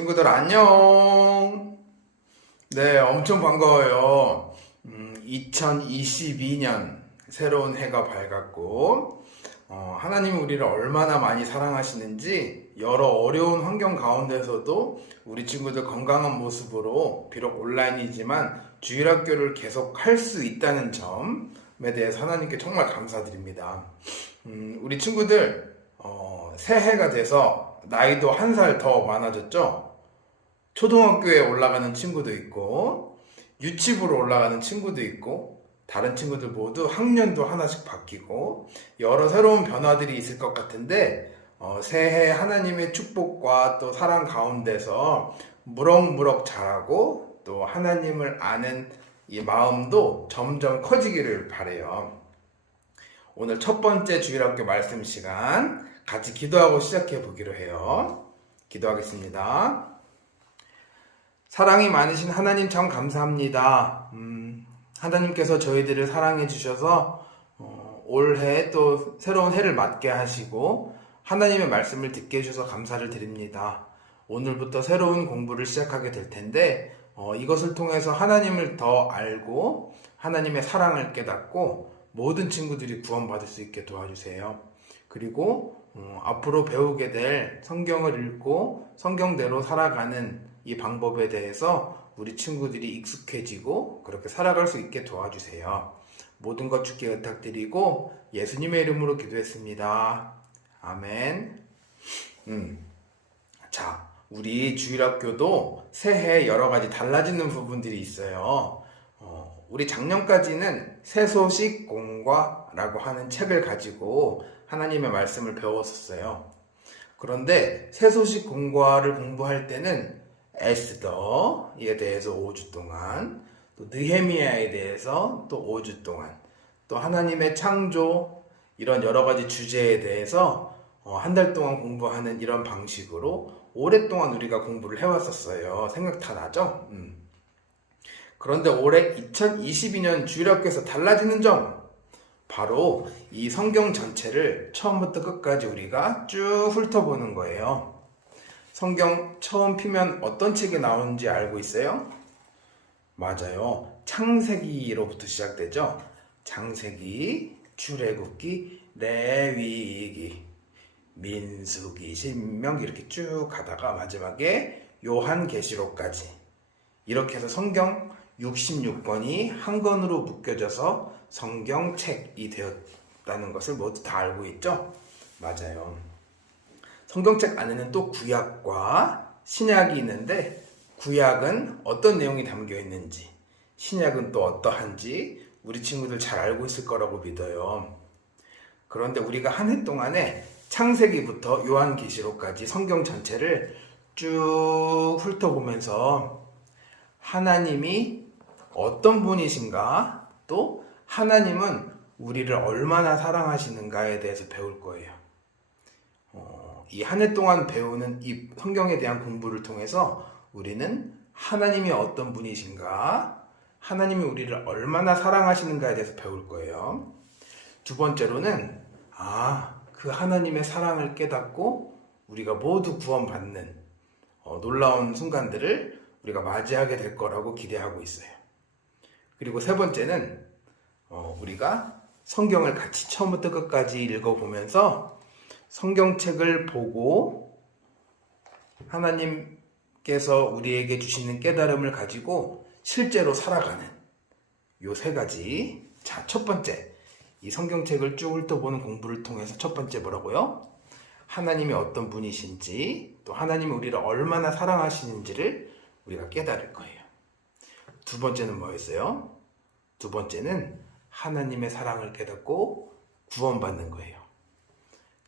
친구들 안녕. 네, 엄청 반가워요. 2022년 새로운 해가 밝았고 하나님이 우리를 얼마나 많이 사랑하시는지 여러 어려운 환경 가운데서도 우리 친구들 건강한 모습으로 비록 온라인이지만 주일학교를 계속 할 수 있다는 점에 대해서 하나님께 정말 감사드립니다. 우리 친구들 새해가 돼서 나이도 한 살 더 많아졌죠? 초등학교에 올라가는 친구도 있고 유치부로 올라가는 친구도 있고 다른 친구들 모두 학년도 하나씩 바뀌고 여러 새로운 변화들이 있을 것 같은데 새해 하나님의 축복과 또 사랑 가운데서 무럭무럭 자라고 또 하나님을 아는 이 마음도 점점 커지기를 바라요. 오늘 첫 번째 주일학교 말씀 시간 같이 기도하고 시작해 보기로 해요. 기도하겠습니다. 사랑이 많으신 하나님 참 감사합니다. 하나님께서 저희들을 사랑해 주셔서 올해 또 새로운 해를 맞게 하시고 하나님의 말씀을 듣게 해주셔서 감사를 드립니다. 오늘부터 새로운 공부를 시작하게 될 텐데 이것을 통해서 하나님을 더 알고 하나님의 사랑을 깨닫고 모든 친구들이 구원받을 수 있게 도와주세요. 그리고 앞으로 배우게 될 성경을 읽고 성경대로 살아가는 이 방법에 대해서 우리 친구들이 익숙해지고 그렇게 살아갈 수 있게 도와주세요. 모든 것 주께 부탁드리고 예수님의 이름으로 기도했습니다. 아멘. 자, 우리 주일학교도 새해 여러 가지 달라지는 부분들이 있어요. 우리 작년까지는 새소식 공과라고 하는 책을 가지고 하나님의 말씀을 배웠었어요. 그런데 새소식 공과를 공부할 때는 에스더에 대해서 5주 동안, 또 느헤미야에 대해서 또 5주 동안, 또 하나님의 창조 이런 여러 가지 주제에 대해서 한 달 동안 공부하는 이런 방식으로 오랫동안 우리가 공부를 해왔었어요. 생각 다 나죠? 그런데 올해 2022년 주일학교에서 달라지는 점, 바로 이 성경 전체를 처음부터 끝까지 우리가 쭉 훑어보는 거예요. 성경 처음 피면 어떤 책이 나오는지 알고 있어요? 맞아요. 창세기로부터 시작되죠. 창세기, 출애굽기, 레위기, 민수기, 신명기 이렇게 쭉 가다가 마지막에 요한계시록까지 이렇게 해서 성경 66권이 한 권으로 묶여져서 성경책이 되었다는 것을 모두 다 알고 있죠? 맞아요. 성경책 안에는 또 구약과 신약이 있는데 구약은 어떤 내용이 담겨 있는지 신약은 또 어떠한지 우리 친구들 잘 알고 있을 거라고 믿어요. 그런데 우리가 한 해 동안에 창세기부터 요한계시록까지 성경 전체를 쭉 훑어보면서 하나님이 어떤 분이신가 또 하나님은 우리를 얼마나 사랑하시는가에 대해서 배울 거예요. 이 한 해 동안 배우는 이 성경에 대한 공부를 통해서 우리는 하나님이 어떤 분이신가, 하나님이 우리를 얼마나 사랑하시는가에 대해서 배울 거예요. 두 번째로는 그 하나님의 사랑을 깨닫고 우리가 모두 구원받는 놀라운 순간들을 우리가 맞이하게 될 거라고 기대하고 있어요. 그리고 세 번째는 우리가 성경을 같이 처음부터 끝까지 읽어보면서 성경책을 보고 하나님께서 우리에게 주시는 깨달음을 가지고 실제로 살아가는 요 세 가지. 자, 첫 번째, 이 성경책을 쭉 훑어보는 공부를 통해서 첫 번째 뭐라고요? 하나님이 어떤 분이신지 또 하나님이 우리를 얼마나 사랑하시는지를 우리가 깨달을 거예요. 두 번째는 뭐였어요? 두 번째는 하나님의 사랑을 깨닫고 구원받는 거예요.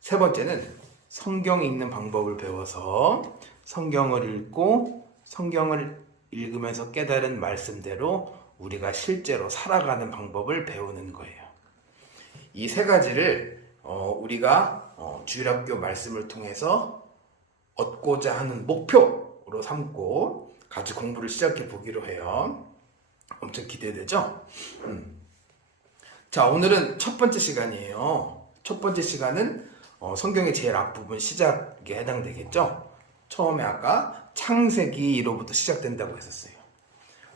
세 번째는 성경 읽는 방법을 배워서 성경을 읽고 성경을 읽으면서 깨달은 말씀대로 우리가 실제로 살아가는 방법을 배우는 거예요. 이 세 가지를 우리가 주일학교 말씀을 통해서 얻고자 하는 목표로 삼고 같이 공부를 시작해 보기로 해요. 엄청 기대되죠? 자, 오늘은 첫 번째 시간이에요. 첫 번째 시간은 성경의 제일 앞부분 시작에 해당되겠죠? 처음에 아까 창세기로부터 시작된다고 했었어요.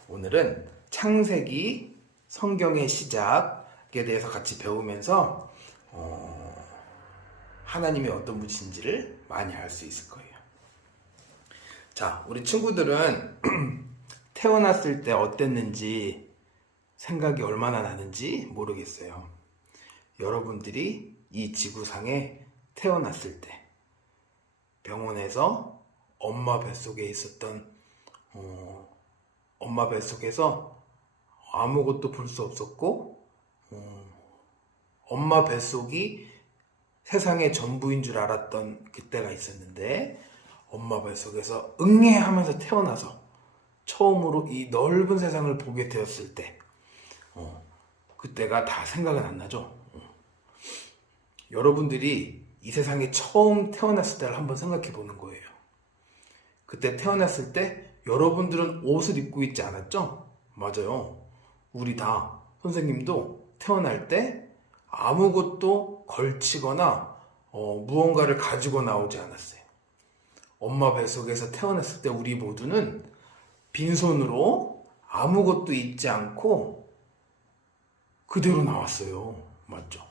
오늘은 창세기 성경의 시작에 대해서 같이 배우면서 하나님이 어떤 분이신지를 많이 알 수 있을 거예요. 자, 우리 친구들은 태어났을 때 어땠는지 생각이 얼마나 나는지 모르겠어요. 여러분들이 이 지구상에 태어났을 때 병원에서 엄마 뱃속에 있었던 엄마 뱃속에서 아무것도 볼 수 없었고 엄마 뱃속이 세상의 전부인 줄 알았던 그때가 있었는데 엄마 뱃속에서 응애하면서 태어나서 처음으로 이 넓은 세상을 보게 되었을 때 그때가 다 생각은 안 나죠. 여러분들이 이 세상에 처음 태어났을 때를 한번 생각해 보는 거예요. 그때 태어났을 때 여러분들은 옷을 입고 있지 않았죠? 맞아요. 우리 다 선생님도 태어날 때 아무것도 걸치거나 무언가를 가지고 나오지 않았어요. 엄마 뱃속에서 태어났을 때 우리 모두는 빈손으로 아무것도 입지 않고 그대로 나왔어요. 맞죠?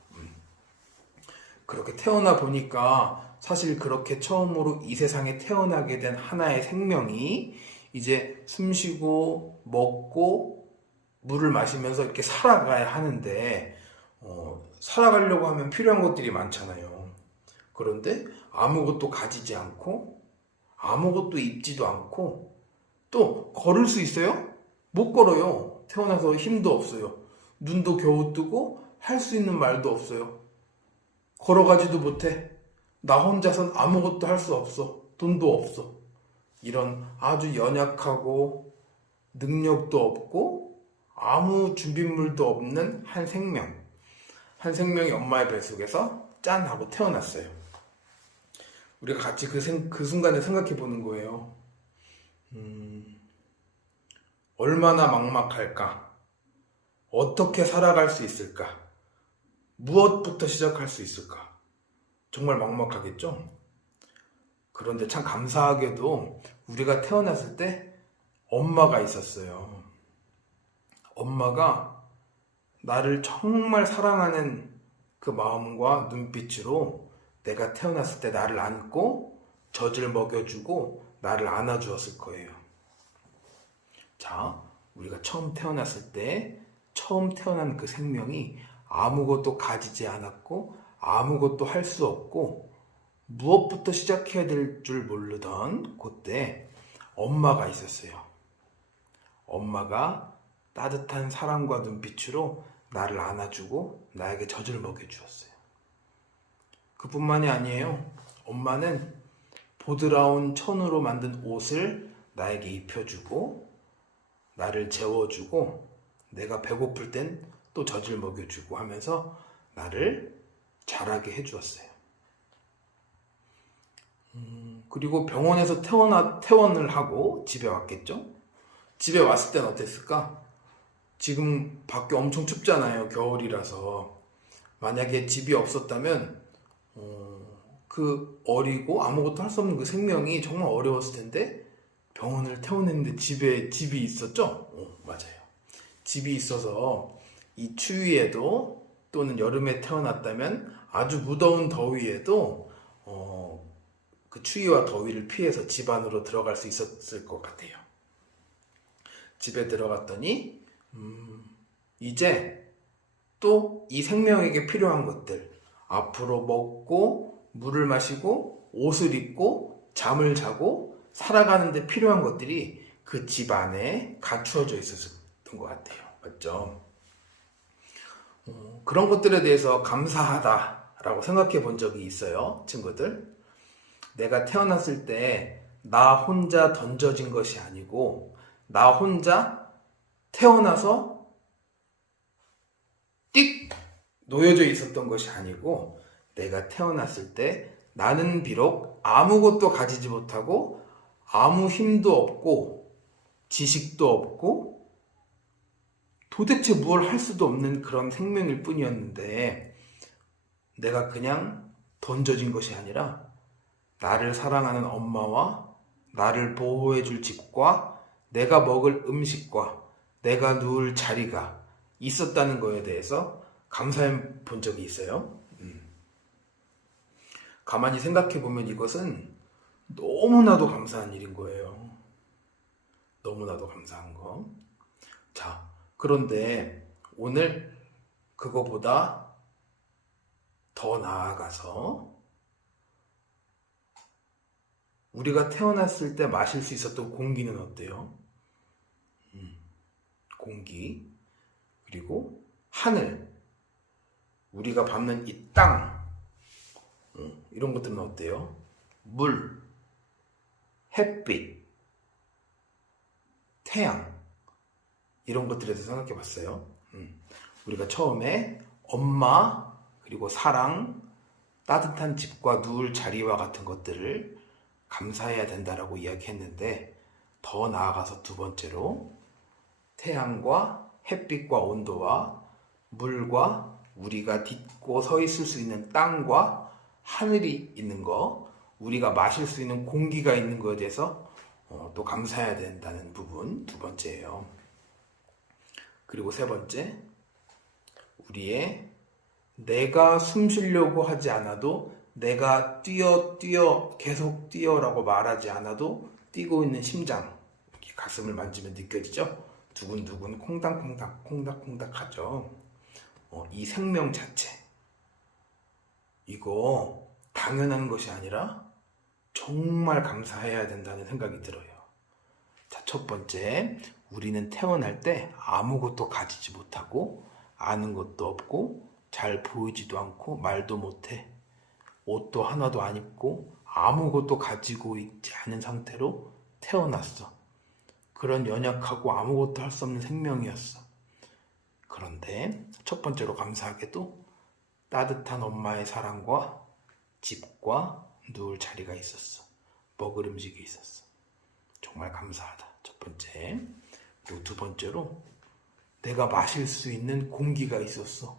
그렇게 태어나 보니까 사실 그렇게 처음으로 이 세상에 태어나게 된 하나의 생명이 이제 숨쉬고 먹고 물을 마시면서 이렇게 살아가야 하는데 살아가려고 하면 필요한 것들이 많잖아요. 그런데 아무것도 가지지 않고 아무것도 입지도 않고 또 걸을 수 있어요? 못 걸어요. 태어나서 힘도 없어요. 눈도 겨우 뜨고 할 수 있는 말도 없어요. 걸어가지도 못해. 나 혼자선 아무것도 할 수 없어. 돈도 없어. 이런 아주 연약하고 능력도 없고 아무 준비물도 없는 한 생명. 한 생명이 엄마의 뱃속에서 짠 하고 태어났어요. 우리가 같이 그 순간을 생각해 보는 거예요. 얼마나 막막할까? 어떻게 살아갈 수 있을까? 무엇부터 시작할 수 있을까? 정말 막막하겠죠? 그런데 참 감사하게도 우리가 태어났을 때 엄마가 있었어요. 엄마가 나를 정말 사랑하는 그 마음과 눈빛으로 내가 태어났을 때 나를 안고 젖을 먹여주고 나를 안아주었을 거예요. 자, 우리가 처음 태어났을 때 처음 태어난 그 생명이 아무것도 가지지 않았고 아무것도 할 수 없고 무엇부터 시작해야 될 줄 모르던 그때 엄마가 있었어요. 엄마가 따뜻한 사랑과 눈빛으로 나를 안아주고 나에게 젖을 먹여주었어요. 그뿐만이 아니에요. 엄마는 보드라운 천으로 만든 옷을 나에게 입혀주고 나를 재워주고 내가 배고플 땐 또 젖을 먹여주고 하면서 나를 자라게 해주었어요. 그리고 병원에서 퇴원을 하고 집에 왔겠죠? 집에 왔을 땐 어땠을까? 지금 밖에 엄청 춥잖아요. 겨울이라서. 만약에 집이 없었다면 그 어리고 아무것도 할 수 없는 그 생명이 정말 어려웠을 텐데 병원을 퇴원했는데 집에 집이 있었죠? 맞아요. 집이 있어서 이 추위에도 또는 여름에 태어났다면 아주 무더운 더위에도 그 추위와 더위를 피해서 집 안으로 들어갈 수 있었을 것 같아요. 집에 들어갔더니 이제 또 이 생명에게 필요한 것들 앞으로 먹고 물을 마시고 옷을 입고 잠을 자고 살아가는 데 필요한 것들이 그 집 안에 갖추어져 있었던 것 같아요. 맞죠? 그런 것들에 대해서 감사하다라고 생각해 본 적이 있어요, 친구들. 내가 태어났을 때 나 혼자 던져진 것이 아니고 나 혼자 태어나서 띡 놓여져 있었던 것이 아니고 내가 태어났을 때 나는 비록 아무것도 가지지 못하고 아무 힘도 없고 지식도 없고 도대체 뭘 할 수도 없는 그런 생명일 뿐이었는데 내가 그냥 던져진 것이 아니라 나를 사랑하는 엄마와 나를 보호해줄 집과 내가 먹을 음식과 내가 누울 자리가 있었다는 거에 대해서 감사해 본 적이 있어요. 가만히 생각해 보면 이것은 너무나도 감사한 일인 거예요. 너무나도 감사한 거. 자, 그런데 오늘 그거보다 더 나아가서 우리가 태어났을 때 마실 수 있었던 공기는 어때요? 공기, 그리고 하늘, 우리가 밟는 이 땅, 이런 것들은 어때요? 물, 햇빛, 태양, 이런 것들에 대해서 생각해 봤어요. 우리가 처음에 엄마, 그리고 사랑, 따뜻한 집과 누울 자리와 같은 것들을 감사해야 된다라고 이야기했는데, 더 나아가서 두 번째로 태양과 햇빛과 온도와 물과 우리가 딛고 서 있을 수 있는 땅과 하늘이 있는 거, 우리가 마실 수 있는 공기가 있는 거에 대해서 또 감사해야 된다는 부분 두 번째예요. 그리고 세 번째, 우리의 내가 숨 쉬려고 하지 않아도, 내가 뛰어 계속 뛰어라고 말하지 않아도 뛰고 있는 심장, 가슴을 만지면 느껴지죠? 두근두근 콩닥콩닥 하죠. 이 생명 자체, 이거 당연한 것이 아니라 정말 감사해야 된다는 생각이 들어요. 자, 첫 번째, 우리는 태어날 때 아무것도 가지지 못하고 아는 것도 없고 잘 보이지도 않고 말도 못해. 옷도 하나도 안 입고 아무것도 가지고 있지 않은 상태로 태어났어. 그런 연약하고 아무것도 할 수 없는 생명이었어. 그런데 첫 번째로 감사하게도 따뜻한 엄마의 사랑과 집과 누울 자리가 있었어. 먹을 음식이 있었어. 정말 감사하다. 첫 번째. 그리고 두 번째로 내가 마실 수 있는 공기가 있었어.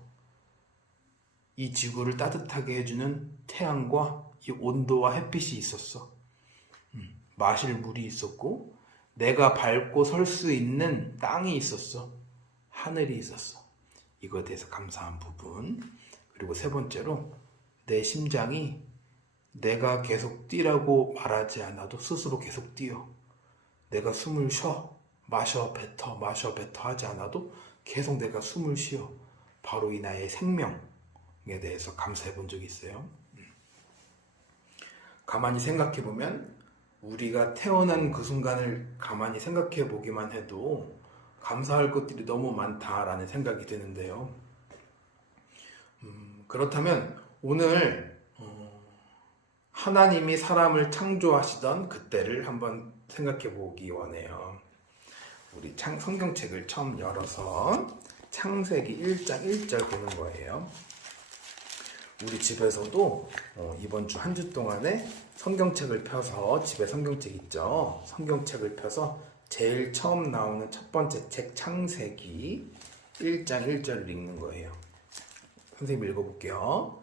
이 지구를 따뜻하게 해주는 태양과 이 온도와 햇빛이 있었어. 마실 물이 있었고, 내가 밟고 설 수 있는 땅이 있었어. 하늘이 있었어. 이거에 대해서 감사한 부분. 그리고 세 번째로 내 심장이 내가 계속 뛰라고 말하지 않아도 스스로 계속 뛰어. 내가 숨을 쉬어. 마셔 뱉어 하지 않아도 계속 내가 숨을 쉬어. 바로 이 나의 생명에 대해서 감사해 본 적이 있어요. 가만히 생각해 보면 우리가 태어난 그 순간을 가만히 생각해 보기만 해도 감사할 것들이 너무 많다라는 생각이 드는데요. 그렇다면 오늘 하나님이 사람을 창조하시던 그때를 한번 생각해 보기 원해요. 우리 성경책을 처음 열어서 창세기 1장 1절 보는 거예요. 우리 집에서도 이번 주 한 주 동안에 성경책을 펴서, 집에 성경책 있죠? 성경책을 펴서 제일 처음 나오는 첫 번째 책 창세기 1장 1절을 읽는 거예요. 선생님 읽어볼게요.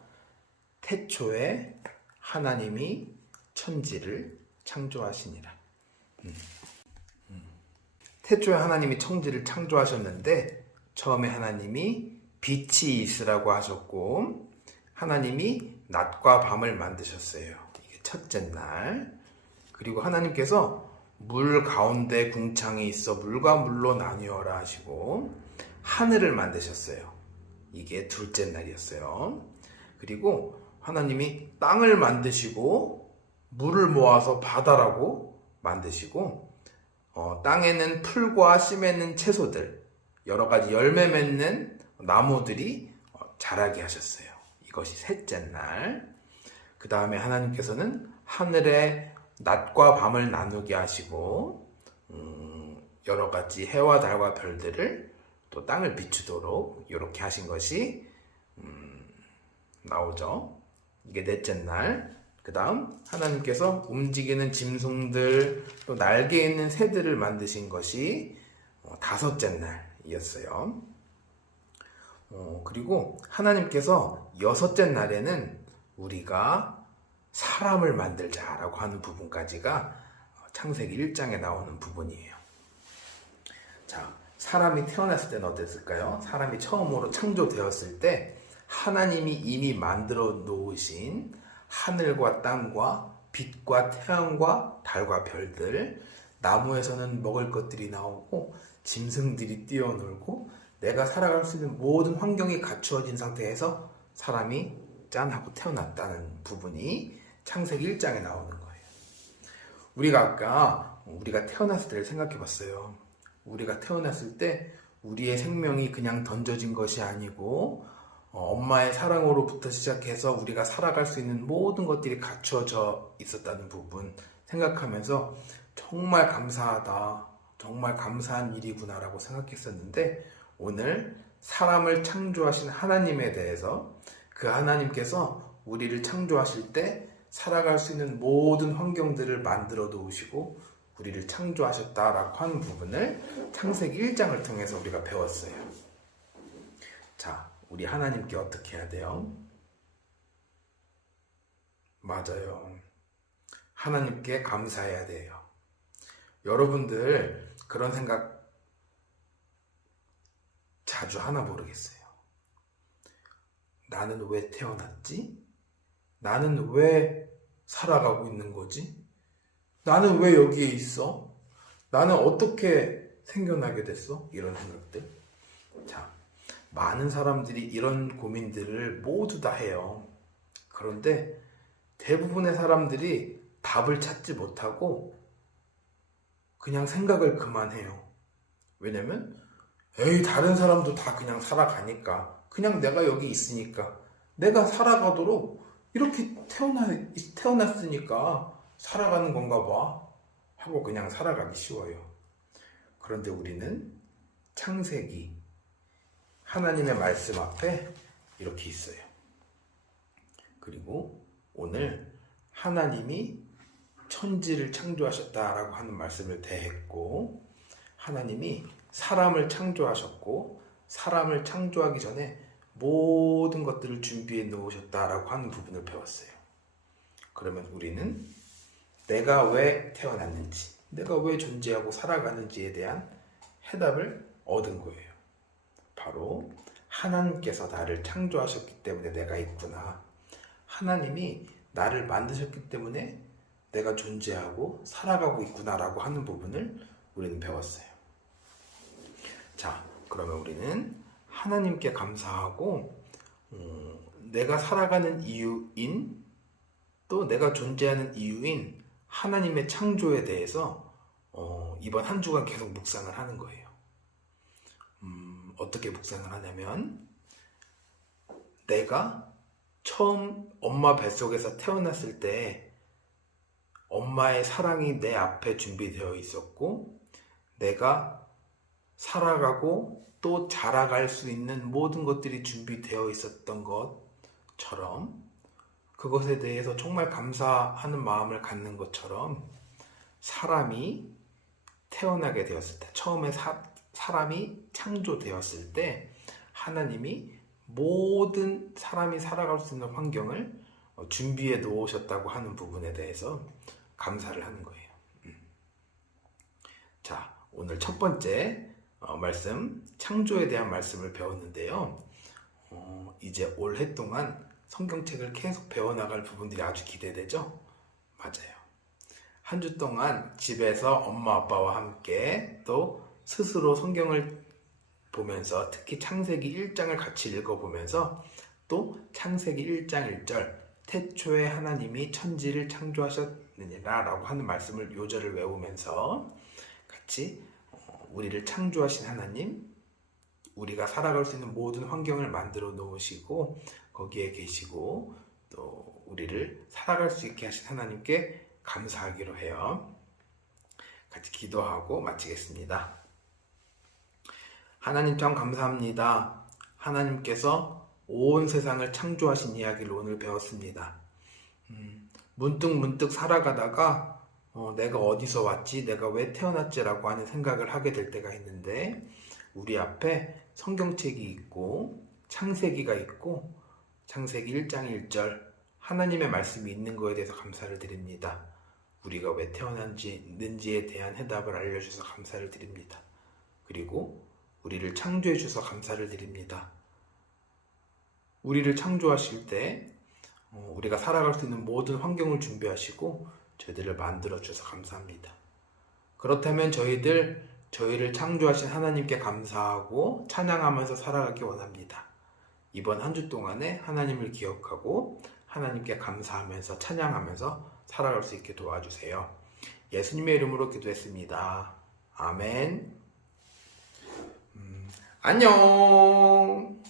태초에 하나님이 천지를 창조하시니라. 태초에 하나님이 천지를 창조하셨는데, 처음에 하나님이 빛이 있으라고 하셨고 하나님이 낮과 밤을 만드셨어요. 이게 첫째 날. 그리고 하나님께서 물 가운데 궁창이 있어 물과 물로 나뉘어라 하시고 하늘을 만드셨어요. 이게 둘째 날이었어요. 그리고 하나님이 땅을 만드시고 물을 모아서 바다라고 만드시고 땅에는 풀과 씨 맺는 채소들, 여러 가지 열매 맺는 나무들이 자라게 하셨어요. 이것이 셋째 날. 그 다음에 하나님께서는 하늘에 낮과 밤을 나누게 하시고 여러 가지 해와 달과 별들을 또 땅을 비추도록 이렇게 하신 것이 나오죠. 이게 넷째 날. 그 다음 하나님께서 움직이는 짐승들, 또 날개 있는 새들을 만드신 것이 다섯째 날이었어요. 그리고 하나님께서 여섯째 날에는 우리가 사람을 만들자라고 하는 부분까지가 창세기 1장에 나오는 부분이에요. 자, 사람이 태어났을 때는 어땠을까요? 사람이 처음으로 창조되었을 때 하나님이 이미 만들어 놓으신 하늘과 땅과 빛과 태양과 달과 별들, 나무에서는 먹을 것들이 나오고 짐승들이 뛰어놀고 내가 살아갈 수 있는 모든 환경이 갖추어진 상태에서 사람이 짠 하고 태어났다는 부분이 창세기 1장에 나오는 거예요. 우리가 아까 우리가 태어났을 때를 생각해 봤어요. 우리가 태어났을 때 우리의 생명이 그냥 던져진 것이 아니고 엄마의 사랑으로부터 시작해서 우리가 살아갈 수 있는 모든 것들이 갖추어져 있었다는 부분 생각하면서 정말 감사하다, 정말 감사한 일이구나라고 생각했었는데, 오늘 사람을 창조하신 하나님에 대해서, 그 하나님께서 우리를 창조하실 때 살아갈 수 있는 모든 환경들을 만들어 놓으시고 우리를 창조하셨다라고 하는 부분을 창세기 1장을 통해서 우리가 배웠어요. 자, 우리 하나님께 어떻게 해야 돼요? 맞아요. 하나님께 감사해야 돼요. 여러분들 그런 생각 자주 하나 모르겠어요. 나는 왜 태어났지? 나는 왜 살아가고 있는 거지? 나는 왜 여기에 있어? 나는 어떻게 생겨나게 됐어? 이런 생각들. 자, 많은 사람들이 이런 고민들을 모두 다 해요. 그런데 대부분의 사람들이 답을 찾지 못하고 그냥 생각을 그만해요. 왜냐면 다른 사람도 다 그냥 살아가니까, 그냥 내가 여기 있으니까 내가 살아가도록 이렇게 태어났으니까 살아가는 건가 봐 하고 그냥 살아가기 쉬워요. 그런데 우리는 창세기 하나님의 말씀 앞에 이렇게 있어요. 그리고 오늘 하나님이 천지를 창조하셨다라고 하는 말씀을 대했고, 하나님이 사람을 창조하셨고 사람을 창조하기 전에 모든 것들을 준비해 놓으셨다라고 하는 부분을 배웠어요. 그러면 우리는 내가 왜 태어났는지, 내가 왜 존재하고 살아가는지에 대한 해답을 얻은 거예요. 바로 하나님께서 나를 창조하셨기 때문에 내가 있구나. 하나님이 나를 만드셨기 때문에 내가 존재하고 살아가고 있구나라고 하는 부분을 우리는 배웠어요. 자, 그러면 우리는 하나님께 감사하고 내가 살아가는 이유인, 또 내가 존재하는 이유인 하나님의 창조에 대해서 이번 한 주간 계속 묵상을 하는 거예요. 어떻게 묵상을 하냐면, 내가 처음 엄마 뱃속에서 태어났을 때 엄마의 사랑이 내 앞에 준비되어 있었고, 내가 살아가고 또 자라갈 수 있는 모든 것들이 준비되어 있었던 것처럼, 그것에 대해서 정말 감사하는 마음을 갖는 것처럼, 사람이 태어나게 되었을 때, 처음에 사람이 창조되었을 때 하나님이 모든 사람이 살아갈 수 있는 환경을 준비해 놓으셨다고 하는 부분에 대해서 감사를 하는 거예요. 자, 오늘 첫 번째 말씀, 창조에 대한 말씀을 배웠는데요. 이제 올해 동안 성경책을 계속 배워나갈 부분들이 아주 기대되죠? 맞아요. 한 주 동안 집에서 엄마 아빠와 함께 또 스스로 성경을 보면서, 특히 창세기 1장을 같이 읽어보면서, 또 창세기 1장 1절 태초에 하나님이 천지를 창조하셨느니라 라고 하는 말씀을, 요절을 외우면서 같이 우리를 창조하신 하나님, 우리가 살아갈 수 있는 모든 환경을 만들어 놓으시고 거기에 계시고 또 우리를 살아갈 수 있게 하신 하나님께 감사하기로 해요. 같이 기도하고 마치겠습니다. 하나님 참 감사합니다. 하나님께서 온 세상을 창조하신 이야기를 오늘 배웠습니다. 문득 살아가다가 내가 어디서 왔지? 내가 왜 태어났지라고 하는 생각을 하게 될 때가 있는데, 우리 앞에 성경책이 있고 창세기가 있고 창세기 1장 1절 하나님의 말씀이 있는 거에 대해서 감사를 드립니다. 우리가 왜 태어났는지에 대한 해답을 알려주셔서 감사를 드립니다. 그리고 우리를 창조해 주셔서 감사를 드립니다. 우리를 창조하실 때 우리가 살아갈 수 있는 모든 환경을 준비하시고 저희들을 만들어 주셔서 감사합니다. 그렇다면 저희를 창조하신 하나님께 감사하고 찬양하면서 살아가기 원합니다. 이번 한 주 동안에 하나님을 기억하고 하나님께 감사하면서 찬양하면서 살아갈 수 있게 도와주세요. 예수님의 이름으로 기도했습니다. 아멘. 안녕.